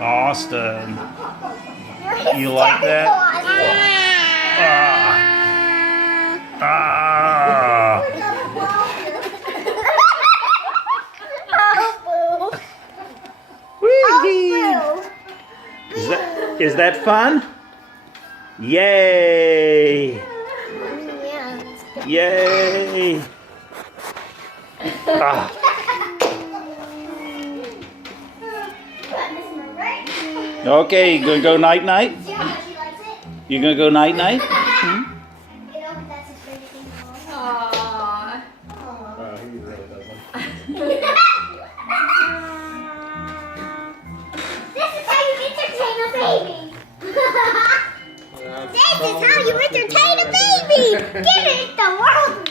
Austin, you like that? Ah. Whee! Is that fun? Yay! Yay! Ah. Okay, you gonna go night night? You gonna go night night? Hmm? Aww. He really doesn't. This is how you entertain a baby. This is how you entertain a baby. Give it the world.